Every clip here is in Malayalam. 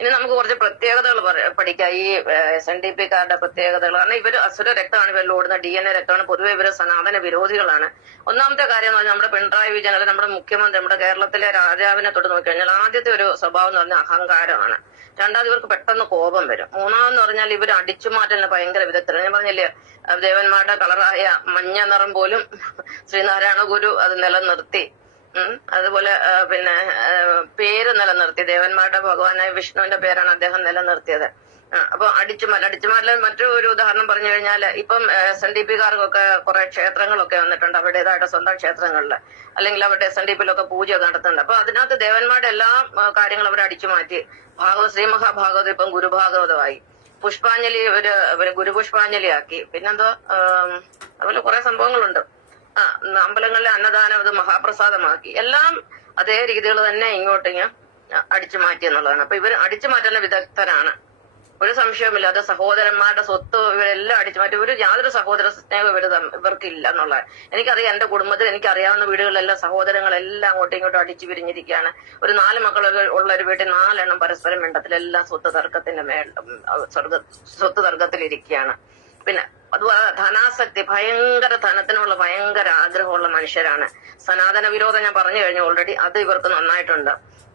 ഇനി നമുക്ക് കുറച്ച് പ്രത്യേകതകൾ പഠിക്കാം. ഈ SNDP-കാരുടെ പ്രത്യേകതകൾ. കാരണം ഇവര് അസുര രക്തമാണ് ഇവരിൽ ഓടുന്ന, DNA രക്തമാണ്. പൊതുവെ ഇവര് സനാതന വിരോധികളാണ്. ഒന്നാമത്തെ കാര്യം എന്ന് പറഞ്ഞാൽ നമ്മുടെ പിണറായി വിജയൻ, അല്ലെങ്കിൽ നമ്മുടെ മുഖ്യമന്ത്രി, നമ്മുടെ കേരളത്തിലെ രാജാവിനെ തൊട്ട് നോക്കിക്കഴിഞ്ഞാൽ ആദ്യത്തെ ഒരു സ്വഭാവം എന്ന് പറഞ്ഞാൽ അഹങ്കാരമാണ്. രണ്ടാമത് ഇവർക്ക് പെട്ടെന്ന് കോപം വരും. മൂന്നാമെന്ന് പറഞ്ഞാൽ ഇവർ അടിച്ചുമാറ്റലിന് ഭയങ്കര വിദഗ്ധരാണ്. ഞാൻ പറഞ്ഞില്ലേ, ദേവന്മാരുടെ കളറായ മഞ്ഞ നിറം പോലും ശ്രീനാരായണ ഗുരു അത് നിലനിർത്തി. അതുപോലെ പിന്നെ പേര് നിലനിർത്തി. ദേവന്മാരുടെ ഭഗവാനായ വിഷ്ണുവിന്റെ പേരാണ് അദ്ദേഹം നിലനിർത്തിയത്. അപ്പൊ അടിച്ചുമാറ്റൽ മറ്റൊരു ഉദാഹരണം പറഞ്ഞു കഴിഞ്ഞാൽ, ഇപ്പം SNDP-കാർക്കൊക്കെ കുറെ ക്ഷേത്രങ്ങളൊക്കെ വന്നിട്ടുണ്ട്, അവരുടേതായിട്ട് സ്വന്തം ക്ഷേത്രങ്ങളിൽ, അല്ലെങ്കിൽ അവരുടെ SNDP-യിലൊക്കെ പൂജ നടത്തുന്നുണ്ട്. അപ്പൊ അതിനകത്ത് ദേവന്മാരുടെ എല്ലാ കാര്യങ്ങളും അവർ അടിച്ചുമാറ്റി. ശ്രീ മഹാഭാഗവതം ഇപ്പം ഗുരുഭാഗവതമായി. പുഷ്പാഞ്ജലി ഒരു ഗുരുപുഷ്പാഞ്ജലി ആക്കി. പിന്നെന്തോ അതുപോലെ കുറെ സംഭവങ്ങളുണ്ട്. അമ്പലങ്ങളിലെ അന്നദാനം ഇത് മഹാപ്രസാദമാക്കി. എല്ലാം അതേ രീതികൾ തന്നെ ഇങ്ങോട്ടിങ്ങ് അടിച്ചു മാറ്റി എന്നുള്ളതാണ്. അപ്പൊ ഇവർ അടിച്ചു മാറ്റുന്ന വിദഗ്ധരാണ്, ഒരു സംശയവുമില്ല. അത് സഹോദരന്മാരുടെ സ്വത്ത് ഇവരെല്ലാം അടിച്ചു മാറ്റി. യാതൊരു സഹോദര സ്നേഹം ഇവർക്കില്ല എന്നുള്ളത് എനിക്കറിയാം. എന്റെ കുടുംബത്തിൽ എനിക്കറിയാവുന്ന വീടുകളിലെല്ലാം സഹോദരങ്ങളെല്ലാം അങ്ങോട്ടും ഇങ്ങോട്ടും അടിച്ചു പിരിഞ്ഞിരിക്കുകയാണ്. ഒരു 4 മക്കൾ ഉള്ള ഒരു വീട്ടിൽ 4 എണ്ണം പരസ്പരം മിണ്ടത്തിലെല്ലാം സ്വത്ത് തർക്കത്തിലിരിക്കുകയാണ്. പിന്നെ അതുപോലെ ധനാസക്തി, ഭയങ്കര ധനത്തിനുള്ള ഭയങ്കര ആഗ്രഹമുള്ള മനുഷ്യരാണ്. സനാതന വിരോധം ഞാൻ പറഞ്ഞു കഴിഞ്ഞു ഓൾറെഡി, അത് ഇവർക്ക് നന്നായിട്ടുണ്ട്.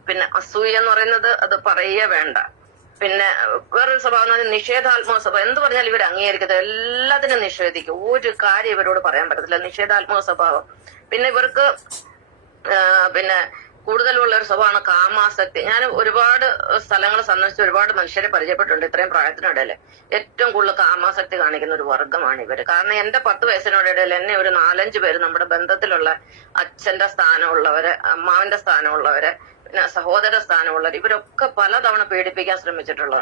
പിന്നെ അസൂയ എന്ന് പറയുന്നത് അത് പറയേ വേണ്ട. പിന്നെ വേറൊരു സ്വഭാവം എന്ന് പറഞ്ഞാൽ നിഷേധാത്മക സ്വഭാവം. എന്ത് പറഞ്ഞാൽ ഇവർ അംഗീകരിക്കരുത്, എല്ലാത്തിനും നിഷേധിക്കും. ഒരു കാര്യം ഇവരോട് പറയാൻ പറ്റത്തില്ല, നിഷേധാത്മക സ്വഭാവം. പിന്നെ ഇവർക്ക് പിന്നെ കൂടുതലുള്ള ഒരു സ്വഭാവമാണ് കാമാസക്തി. ഞാൻ ഒരുപാട് സ്ഥലങ്ങൾ സന്ദർശിച്ച് ഒരുപാട് മനുഷ്യരെ പരിചയപ്പെട്ടിട്ടുണ്ട് ഇത്രയും പ്രായത്തിനിടയിൽ. ഏറ്റവും കൂടുതൽ കാമാസക്തി കാണിക്കുന്ന ഒരു വർഗമാണ് ഇവര്. കാരണം എന്റെ 10 വയസ്സിനിടയിൽ എന്നെ ഒരു 4-5 പേര് നമ്മുടെ ബന്ധത്തിലുള്ള അച്ഛന്റെ സ്ഥാനമുള്ളവര്, അമ്മാവന്റെ സ്ഥാനമുള്ളവര്, പിന്നെ സഹോദര സ്ഥാനമുള്ളവർ, ഇവരൊക്കെ പലതവണ പീഡിപ്പിക്കാൻ ശ്രമിച്ചിട്ടുണ്ട്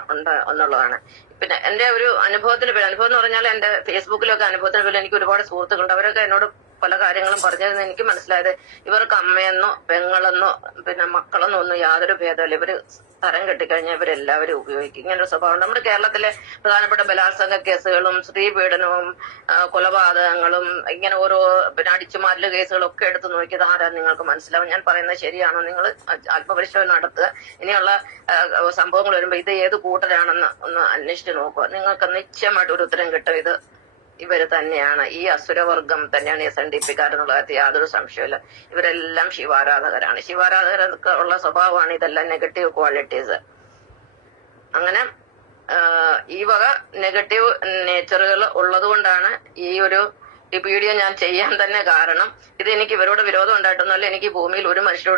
എന്നുള്ളതാണ്. പിന്നെ എന്റെ ഒരു അനുഭവം എന്ന് പറഞ്ഞാൽ എന്റെ ഫേസ്ബുക്കിലൊക്കെ അനുഭവത്തിന് പേരിൽ എനിക്ക് ഒരുപാട് സുഹൃത്തുക്കളുണ്ട്. അവരൊക്കെ എന്നോട് പല കാര്യങ്ങളും പറഞ്ഞതെന്ന് എനിക്ക് മനസ്സിലായത്, ഇവർക്ക് അമ്മയെന്നോ പെങ്ങളെന്നോ പിന്നെ മക്കളെന്നോ ഒന്നും യാതൊരു ഭേദമില്ല. ഇവര് തരം കെട്ടിക്കഴിഞ്ഞാൽ ഇവരെല്ലാവരും ഉപയോഗിക്കും. ഇങ്ങനൊരു സ്വഭാവം നമ്മുടെ കേരളത്തിലെ പ്രധാനപ്പെട്ട ബലാത്സംഗ കേസുകളും സ്ത്രീപീഡനവും കൊലപാതകങ്ങളും ഇങ്ങനെ ഓരോ പിന്നെ അടിച്ചുമാറ്റൽ കേസുകളൊക്കെ എടുത്ത് നോക്കിയത് ആരാ നിങ്ങൾക്ക് മനസ്സിലാവും. ഞാൻ പറയുന്നത് ശരിയാണോ? നിങ്ങൾ ആത്മപരിശോധന നടത്തുക. ഇനിയുള്ള സംഭവങ്ങൾ വരുമ്പോൾ ഇത് ഏത് കൂട്ടരാണെന്ന് ഒന്ന് അന്വേഷിച്ച് നോക്കുക. നിങ്ങൾക്ക് നിശ്ചയമായിട്ട് ഒരു ഉത്തരം കിട്ടും. ഇത് ഇവര് തന്നെയാണ്, ഈ അസുരവർഗം തന്നെയാണ് SNDP-കാരെന്നുള്ള കാര്യത്തിൽ യാതൊരു സംശയമില്ല. ഇവരെല്ലാം ശിവാരാധകരാണ്. ശിവാരാധകർക്ക് ഉള്ള സ്വഭാവമാണ് ഇതെല്ലാം നെഗറ്റീവ് ക്വാളിറ്റീസ്. അങ്ങനെ ഈ വക നെഗറ്റീവ് നേച്ചറുകൾ ഉള്ളത് കൊണ്ടാണ് ഈ വീഡിയോ ഞാൻ ചെയ്യാൻ തന്നെ കാരണം. ഇത് എനിക്ക് ഇവരോട് വിരോധം ഉണ്ടായിട്ടൊന്നുമല്ല. എനിക്ക് ഭൂമിയിൽ ഒരു മനുഷ്യരോട്